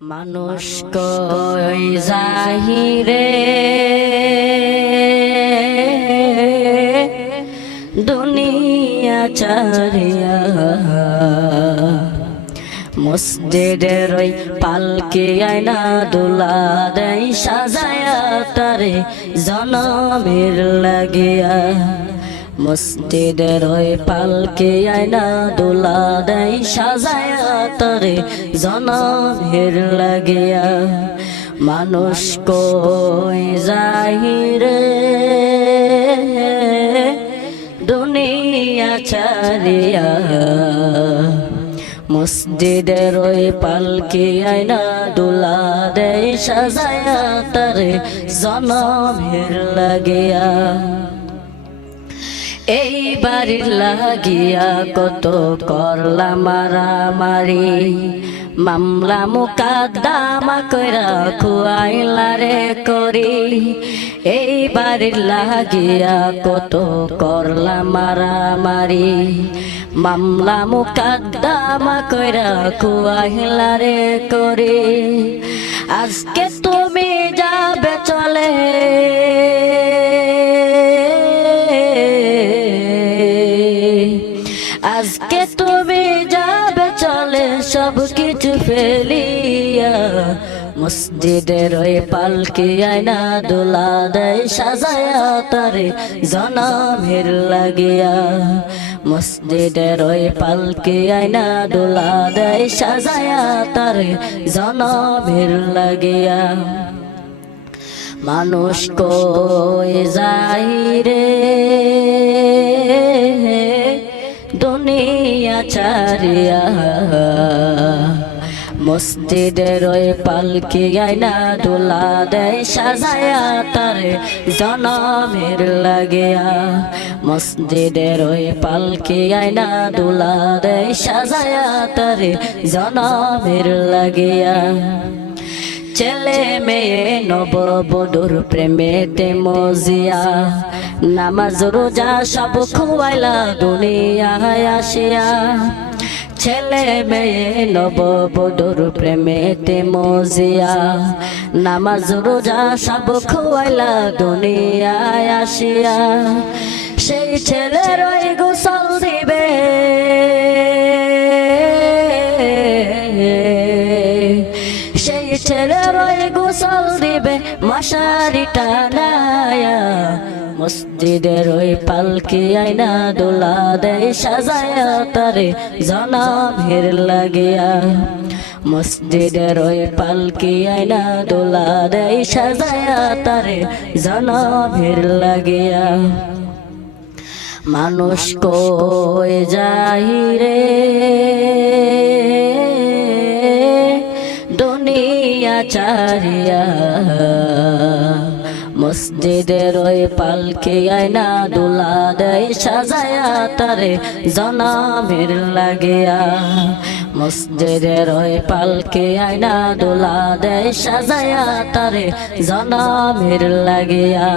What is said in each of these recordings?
মানুষ কই জাহিরে দুনিয়া চারিয়া। মসজিদের ওই পালকে আয়না দুলা দেয় সাজায়া, তারে জনমের লাগিয়া। মসজিদের ওই পালকে আয়না দুলা দেয়, সাজায়া তারে জনমের লাগিয়া। মানুষ কই যাহিরে দুনিয়া ছাড়িয়া। মসজিদের ওই পালকি আয়না দুলা দেয়, সাজায়া তারে জনমের লাগিয়া। এই বাড়ির লাগিয়া কত করলা মারামারি। মামলা মুকাদ্দামা কইরা খুয়াইলা রে করি। এই বাড়ির লাগিয়া কত করলা মারামারি। মামলা মুকাদ্দামা কইরা খুয়াইলা রে করি। আজকে তুমি যাবে চলে। আজকে তুমি যাবে, চলে সব কিছু ফেলিয়া। মসজিদের ওই পালকি আয়না দোলা দেয়, সাজায়া তারে জনমের লাগিয়া। মসজিদের ওই পালকি আয়না দোলা দেয়, সাজায়া তারে জনমের লাগিয়া। মানুষ কই যাই রে? চারিয়া মসজিদের ওই পালকি আয়না দোলা দেয়, সাজায়া তার জনমের লাগিয়া। মসজিদের ওই পালকি গাইনা দোলা দেয়, সাজায়া তারে জনমের লাগিয়া। ছেলে মেয়ে নববধুর প্রেমেতে মজিয়া নামাজ রোজা সব খুয়াইলা দুনিয়ায় আসিয়া ছেলে মেয়ে নববধুর প্রেমেতে মজিয়া নামাজ রোজা সব খুয়াইলা দুনিয়ায় আসিয়া সেই ছেলের গোসল দিবে সেই ছেলের ওই গোসল দিবে মশারি টানায়া মসজিদের ওই পালকি আয়না দোলা দেয়, সাজায়া তারে জনামের লাগিয়া। মসজিদের ওই পালকি আয়না দোলা দেয়, সাজায়া তারে জনামের লাগিয়া। মানুষ কই যাই রে? চারিয়া মসজিদের ওই পালকে আয়না দুলা দেয়, সাজায়া তারে জনামের লাগিয়া। মসজিদের ওই পালকে আয়না দুলা দেয়, সাজায়া তারে জনামের লাগিয়া।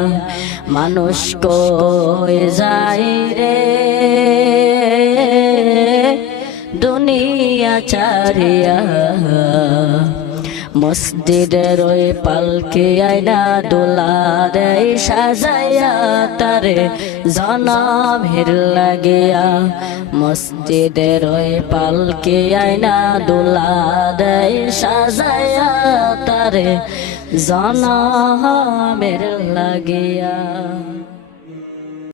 মানুষ কই যাই রে? দুনিয়া চারিয়া। মসজিদের ওই পালকে আয়না দোলা দেয় সাজাইয়া তারে জনামের লাগিয়া। মসজিদের ওই পালকে আয়না দোলা দেয় সাজাইয়া তারে জনামের লাগিয়া।